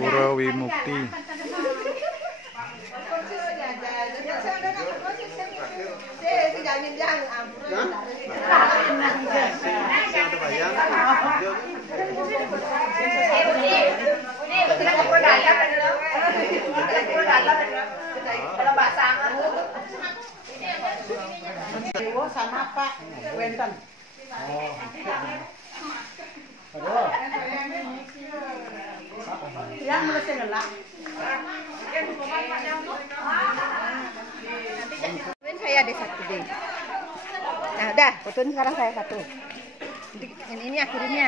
Pura Wimukti. Sama Pak Wenten. Yang mesin lah. Saya ada satu deh. Nah, udah, fotoin sekarang saya satu. Ini akhirnya.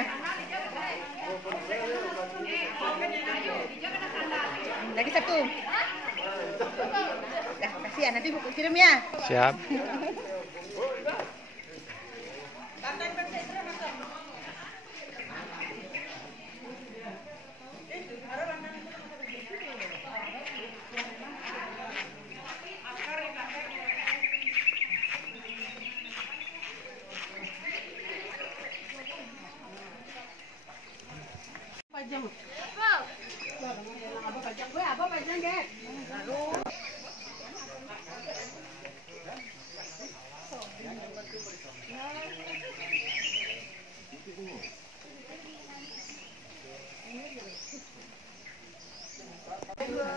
Lagi satu. Dah, kasih ya, nanti buku kirim ya. Siap.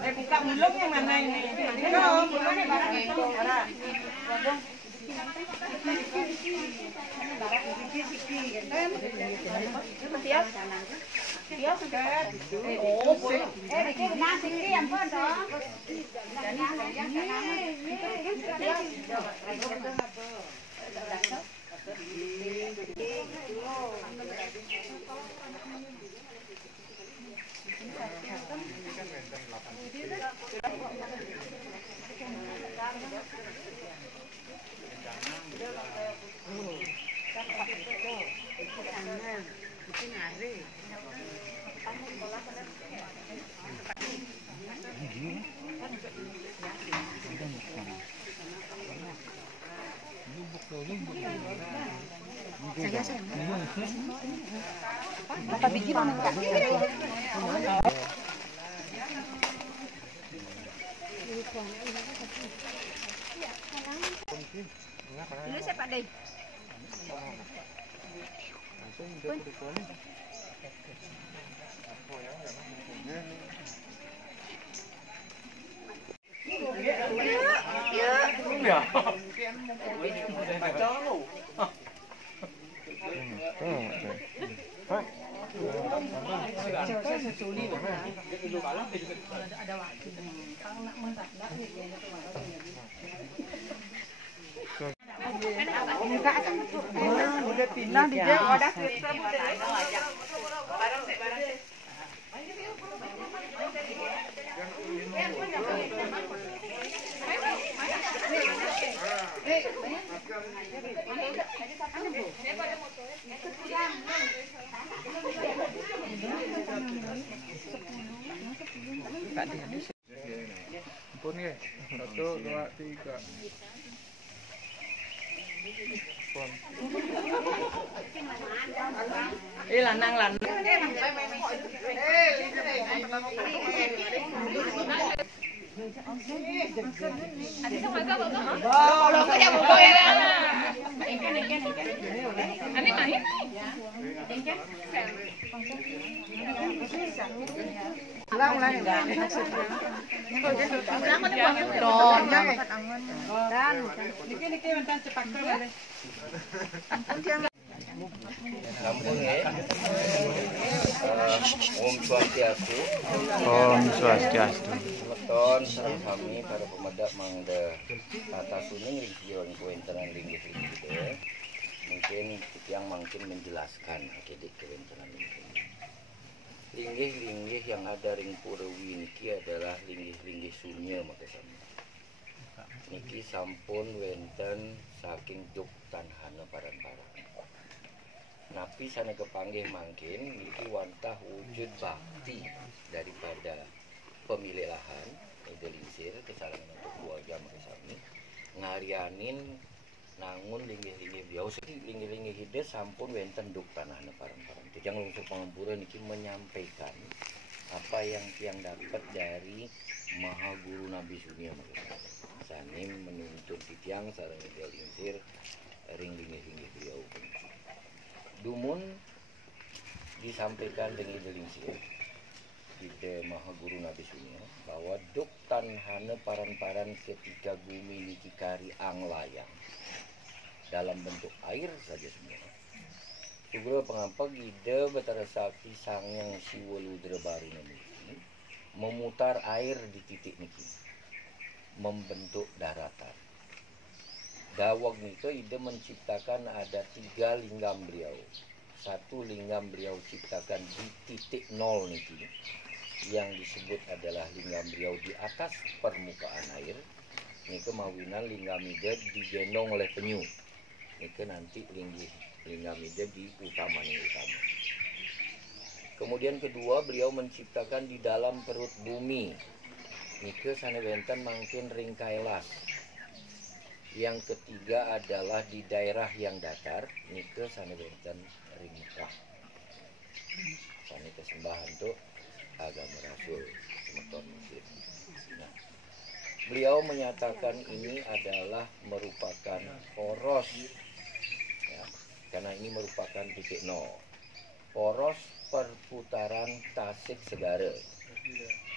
Buka mulung yang mana ini? Mulungnya barang itu. Berapa biji mau minta? Ini siapa deh? Ampun ya. 1, 2, 3. Lanang. Om Swastiastu. Om Swastiastu. Semeton sareng sami para pemedak mangda tata suning ringkion kuentenan linggih gitu. Mungkin yang makin menjelaskan akedik kuentenan linggih. Linggih-linggih yang ada ring Purawi niki adalah linggih-linggih sunya maka sami. Niki sampun wenten saking juk tanhana parang-parang. Napi sana kepanggih mangkin niki wantah wujud bakti daripada pemilik lahan Edelisir kesalahan untuk keluarga maka sami ngarianin Nangun linggih-linggih beliau linggih-linggih hide sampun wenten duk tanah parang-parang. Tijang Lungsuh Pangapura niki menyampaikan apa yang tiang dapat dari Maha Guru Nabi Sunia Sanim menuntun titiang sareng lingsir ring linggih-linggih beliau. Dumun disampaikan dengan lingsir Ide Maha Guru Nabi Sunia bahwa duk tanhana paran-paran ketika bumi niki kari anglayang dalam bentuk air saja semua. Sugro pengapa ide Betara Sakti Sangyang Siwa Ludra Baru niki memutar air di titik niki membentuk daratan. Dawag niko ide menciptakan ada 3 linggam beliau. 1 linggam beliau ciptakan di titik 0 niki yang disebut adalah linggam beliau di atas permukaan air. Niko mawinan linggam ide digendong oleh penyu. Niko nanti linggam ide di utama. Kemudian kedua beliau menciptakan di dalam perut bumi. Niko sanewenten mangkin ring Kailas. Yang ketiga adalah di daerah yang datar. Niko sanewenten ring Mekah. Sane kesembahan tuh agama Rasul semeton Muslim. Nah, beliau menyatakan ini adalah merupakan poros, ya, karena ini merupakan titik 0. Poros perputaran tasik segara,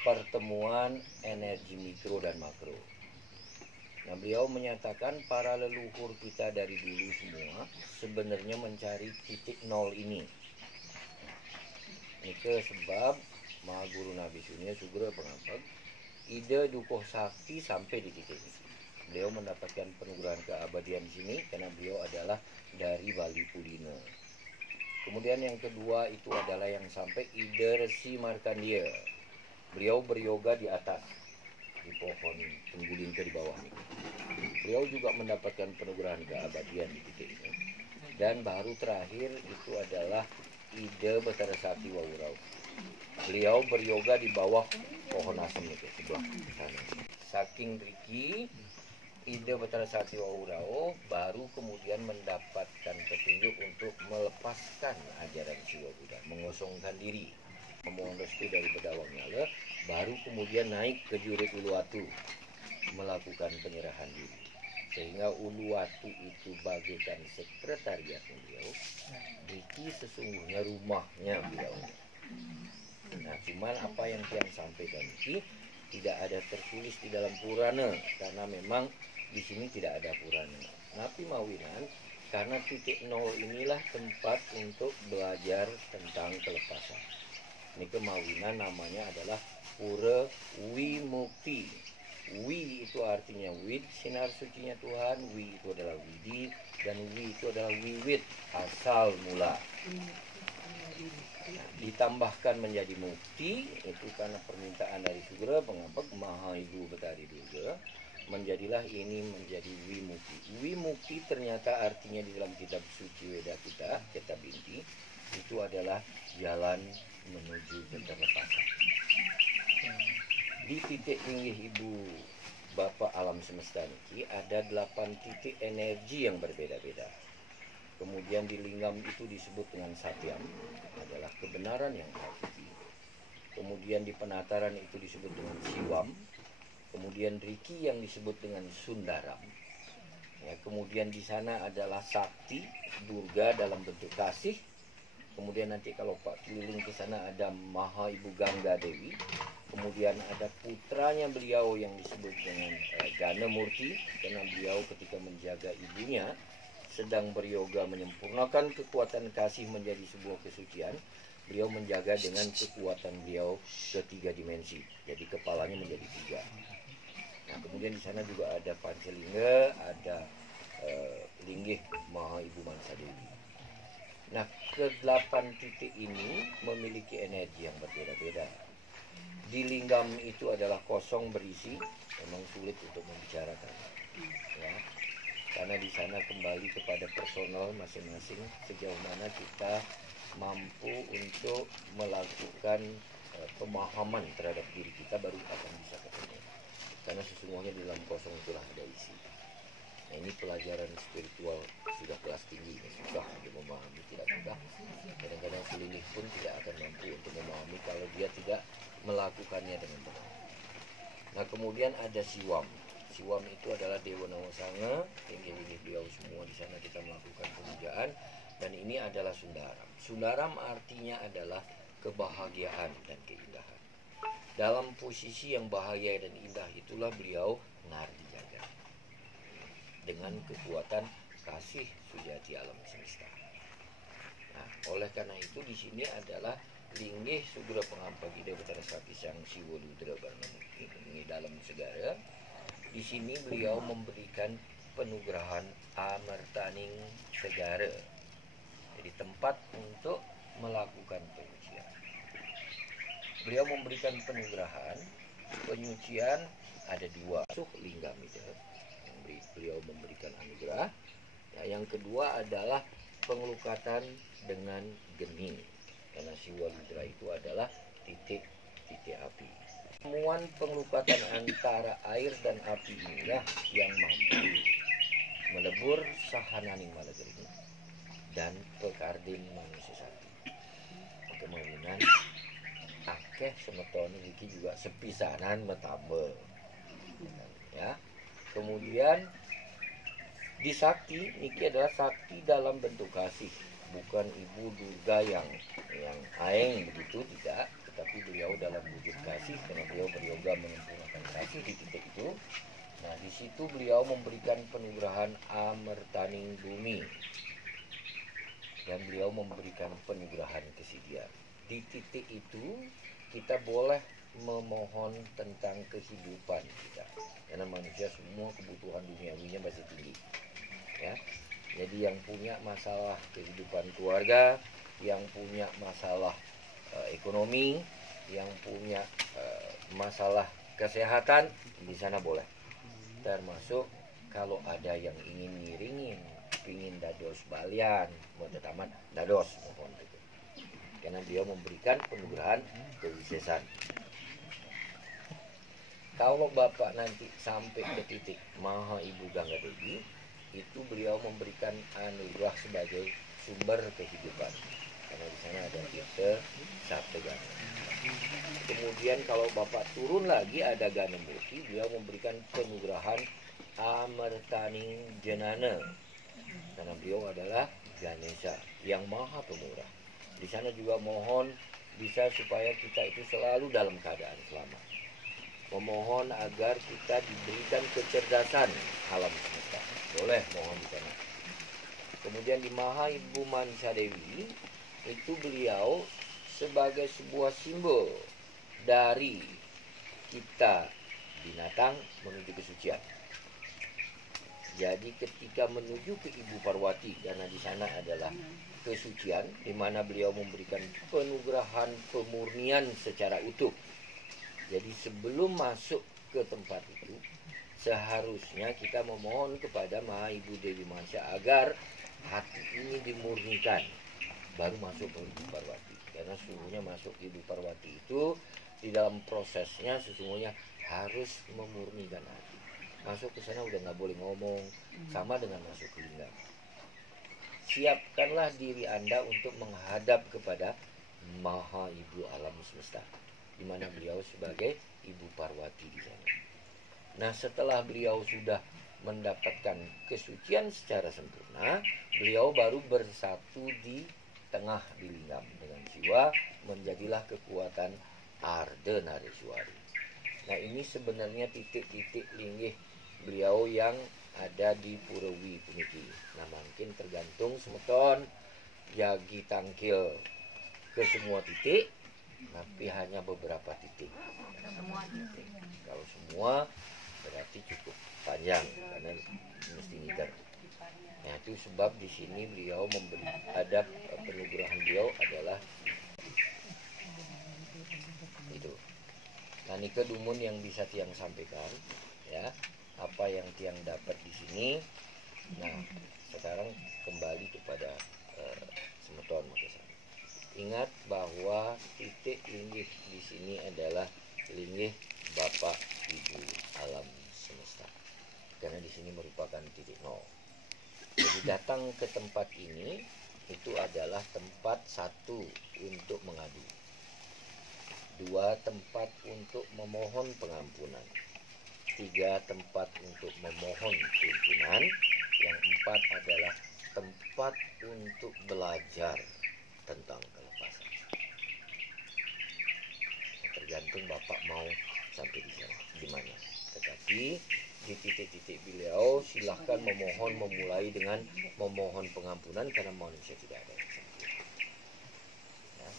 pertemuan energi mikro dan makro. Nah, beliau menyatakan para leluhur kita dari dulu semua sebenarnya mencari titik 0 ini. Ini sebab Maha Guru Nabi Sunia Sugro Pengapag ide dukuh sakti sampai di titik ini. Beliau mendapatkan penugerahan keabadian di sini karena beliau adalah dari Bali Pulina. Kemudian yang kedua itu adalah yang sampai ide Resi Markandia. Beliau beryoga di atas di pohon tengguling ke di bawah ini. Beliau juga mendapatkan penugerahan keabadian di titik ini. Dan baru terakhir itu adalah ide Betara Sakti Wawurau. Beliau beryoga di bawah pohon asem itu sebelah sana. Saking riki ide Betara Sakti Wawurau baru kemudian mendapatkan petunjuk untuk melepaskan ajaran Siwa Buddha, mengosongkan diri, memohon restu dari Bedawang Nyala, baru kemudian naik ke Jurit Uluwatu melakukan penyerahan diri. Sehingga Uluwatu itu bagaikan sekretariat beliau, riki sesungguhnya rumahnya beliau. Nah, cuman apa yang tiang sampaikan ini tidak ada tertulis di dalam Purana karena memang di sini tidak ada Purana. Tapi mawinan karena titik 0 inilah tempat untuk belajar tentang kelepasan. Ini kemawinan namanya adalah Pura Wimukti. Wi itu artinya wid, sinar sucinya Tuhan. Wi itu adalah widi dan wi itu adalah wiwit, asal mula. Ditambahkan menjadi mukti itu karena permintaan dari Sugro Pengapag Maha Ibu Betari Durga, menjadilah ini menjadi Wimukti. Wimukti ternyata artinya di dalam kitab suci Weda kita, kitab inti, itu adalah jalan menuju keterlepasan. Di titik tinggi Ibu Bapa alam semesta ini ada 8 titik energi yang berbeda-beda. Kemudian di linggam itu disebut dengan satyam, adalah kebenaran yang hakiki. Kemudian di penataran itu disebut dengan siwam. Kemudian riki yang disebut dengan sundaram. Ya, kemudian di sana adalah sakti, durga dalam bentuk kasih. Kemudian nanti kalau Pak keliling ke sana ada Maha Ibu Gangga Dewi. Kemudian ada putranya beliau yang disebut dengan Gana Murti, karena beliau ketika menjaga ibunya sedang beryoga menyempurnakan kekuatan kasih menjadi sebuah kesucian, beliau menjaga dengan kekuatan beliau ketiga dimensi. Jadi kepalanya menjadi 3. Nah, kemudian di sana juga ada Pancelingga, ada Linggih Maha Ibu Mansa Dewi. Nah, ke-8 titik ini memiliki energi yang berbeda-beda. Di linggam itu adalah kosong berisi, memang sulit untuk membicarakan. Ya. Karena di sana kembali kepada personal masing-masing sejauh mana kita mampu untuk melakukan pemahaman terhadap diri kita baru akan bisa ketemu. Karena sesungguhnya di dalam kosong itulah ada isi. Nah, ini pelajaran spiritual sudah kelas tinggi, susah untuk memahami, tidak mudah. Kadang-kadang selinih pun tidak akan mampu untuk memahami kalau dia tidak melakukannya dengan benar. Nah, kemudian ada Siwam. Siwam itu adalah Dewa Nawasanga, tinggi-tinggi beliau semua di sana kita melakukan pemujaan. Dan ini adalah Sundaram. Sundaram artinya adalah kebahagiaan dan keindahan. Dalam posisi yang bahagia dan indah itulah beliau Nardi Jagat dengan kekuatan kasih sujati alam semesta. Nah, oleh karena itu di sini adalah linggih Sugro Pengampagida Betara Sakti Sang Siwa Ludra Barnamukti ini dalam segara. Di sini beliau memberikan penugrahan amertaning segara. Jadi tempat untuk melakukan penyucian. Beliau memberikan penugrahan, penyucian ada dua. Linggamida, beliau memberikan anugerah. Nah, yang kedua adalah pengelukatan dengan geni. Karena Siwa Ludra itu adalah titik api. Temuan pengelukatan antara air dan api inilah yang mampu melebur sahananing malagering dan pekardin manusia sati. Kemudian akeh semetone iki juga sepisanan metambel. Ya. Kemudian di sakti niki adalah sakti dalam bentuk kasih, bukan Ibu Durga yang aeng begitu, tidak, tetapi beliau dalam wujud kasih karena beliau beryoga menyempurnakan kasih di titik itu. Nah, di situ beliau memberikan penugrahan amertaning bumi dan beliau memberikan penugrahan kesidian. Di titik itu kita boleh memohon tentang kehidupan kita, karena manusia semua kebutuhan duniawinya masih tinggi. Ya, jadi yang punya masalah kehidupan keluarga, yang punya masalah ekonomi, yang punya masalah kesehatan di sana boleh. Termasuk kalau ada yang ingin ngiringin, ingin dados balian, mau tamat dados mohon itu. Karena dia memberikan penugrahan kewisesan. Kalau Bapak nanti sampai ke titik Maha Ibu Gangga Dewi, itu beliau memberikan anugerah sebagai sumber kehidupan. Karena di sana ada tirta Saptagana. Kemudian kalau Bapak turun lagi ada Ganemurti, beliau memberikan penugrahan Amertaning Jenana. Karena beliau adalah Ganesha yang maha pemurah. Di sana juga mohon bisa supaya kita itu selalu dalam keadaan selamat. Memohon agar kita diberikan kecerdasan alam semesta. Boleh mohon di sana. Kemudian di Maha Ibu Mansa Dewi itu beliau sebagai sebuah simbol dari kita binatang menuju kesucian. Jadi ketika menuju ke Ibu Parwati, karena di sana adalah kesucian, di mana beliau memberikan penugerahan pemurnian secara utuh. Jadi sebelum masuk ke tempat itu, seharusnya kita memohon kepada Maha Ibu Dewi Mansa agar hati ini dimurnikan, baru masuk ke Ibu Parwati. Karena sesungguhnya masuk ke Ibu Parwati itu di dalam prosesnya sesungguhnya harus memurnikan hati. Masuk ke sana udah nggak boleh ngomong, sama dengan masuk ke lingam. Siapkanlah diri Anda untuk menghadap kepada Maha Ibu Alam Semesta, di mana beliau sebagai Ibu Parwati di sana. Nah, setelah beliau sudah mendapatkan kesucian secara sempurna, beliau baru bersatu di tengah di lingam dengan jiwa, menjadilah kekuatan Ardenareswari. Nah, ini sebenarnya titik-titik linggih beliau yang ada di Purawi puniki. Nah, mungkin tergantung semeton jagi tangkil ke semua titik, tapi hanya beberapa titik. Kalau semua berarti cukup panjang karena mesti ngiter. Nah, itu sebab di sini beliau memberi adab penugerahan beliau adalah itu. Nah, ini kedumun yang bisa tiang sampaikan, ya. Apa yang tiang dapat di sini. Nah, sekarang kembali kepada semeton Makassar. Ingat bahwa titik linggih di sini adalah linggih Bapak Ibu Alam Semesta. karena di sini merupakan titik nol. Jadi datang ke tempat ini itu adalah tempat satu untuk mengadu, dua tempat untuk memohon pengampunan, tiga tempat untuk memohon tuntunan, yang empat adalah tempat untuk belajar tentang kelepasan. Tergantung Bapak mau sampai di sana, di mana. Tetapi di titik-titik beliau silahkan memohon, memulai dengan memohon pengampunan karena manusia tidak ada yang sempurna. Ya.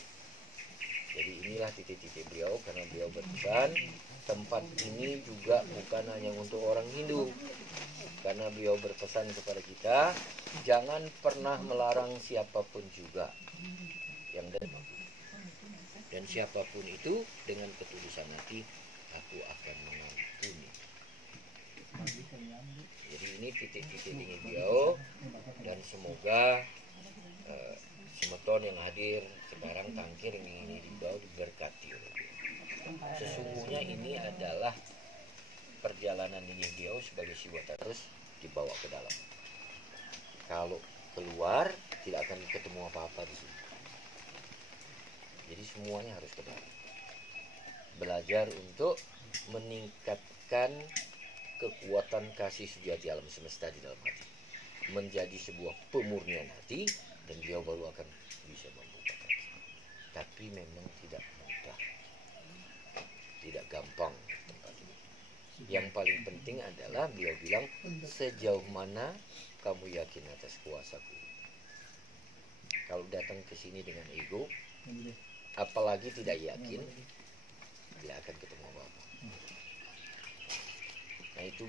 Jadi inilah titik-titik beliau karena beliau berpesan tempat ini juga bukan hanya untuk orang Hindu. Karena beliau berpesan kepada kita, jangan pernah melarang siapapun juga yang datang. Dan siapapun itu dengan ketulusan hati, aku akan mengampuni. Jadi ini titik-titik ingin beliau, dan semoga semeton yang hadir sekarang tangkir yang ini dibawa diberkati oleh beliau. Sesungguhnya ini adalah perjalanan ini beliau sebagai siwata terus dibawa ke dalam. Kalau keluar tidak akan ketemu apa-apa di sini. Jadi semuanya harus ke dalam. Belajar untuk meningkatkan kekuatan kasih sejati alam semesta di dalam hati. Menjadi sebuah pemurnian hati dan beliau baru akan bisa membuka kaki. Tapi memang tidak mudah. Tidak gampang tempat ini. Yang paling penting adalah beliau bilang sejauh mana kamu yakin atas kuasaku. Kalau datang ke sini dengan ego, apalagi tidak yakin, tidak akan ketemu apa-apa. Nah itu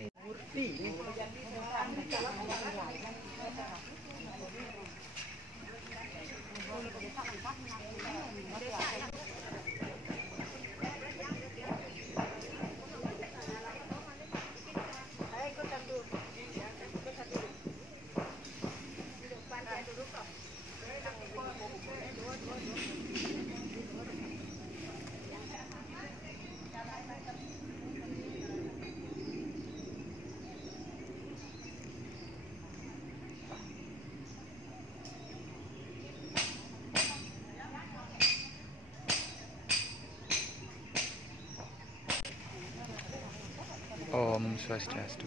Om Swastiastu.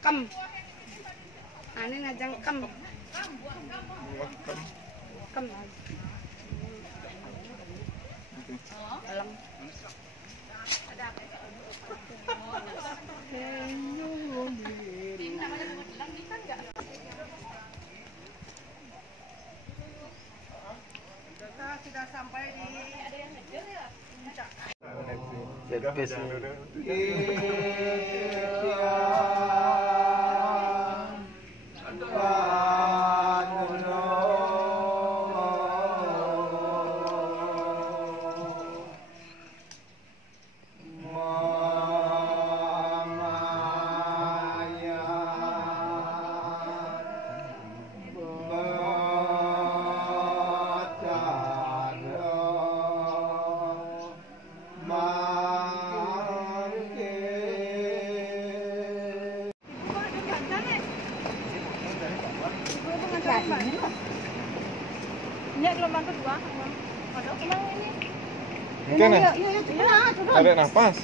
Kem. Ane ngajang kem. Kem. Dalam. Sudah sampai di Mangke Ini gelombang kedua. Waduh, emang ini. Mungkin ya. Yuk, turun. Tarik nafas.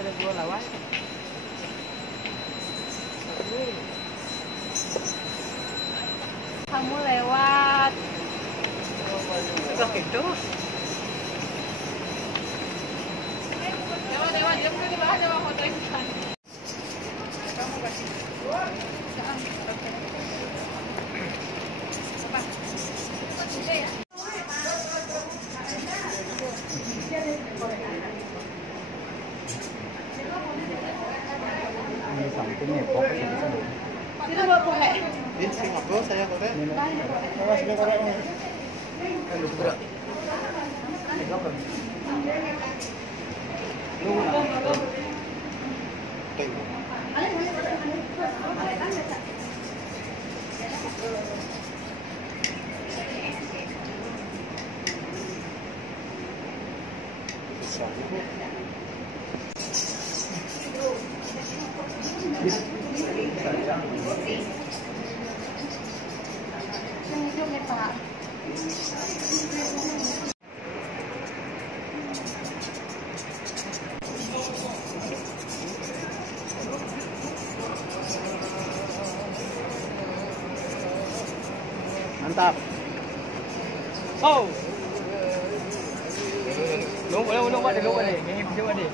Ada 2 lawan. Kamu lewat. Kok itu? Lewat, dia di bawah, dia mau fotoin kan. Ini sampingnya pokoknya di sini. Sini bawa korek. Di Singapura saya korek. Mantap. Oh. Nunggu boleh, nunggu ada, nunggu ada. Ini bisa ada.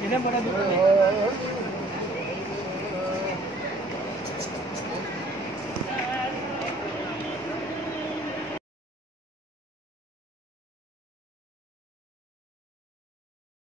Ini boleh dulu nih.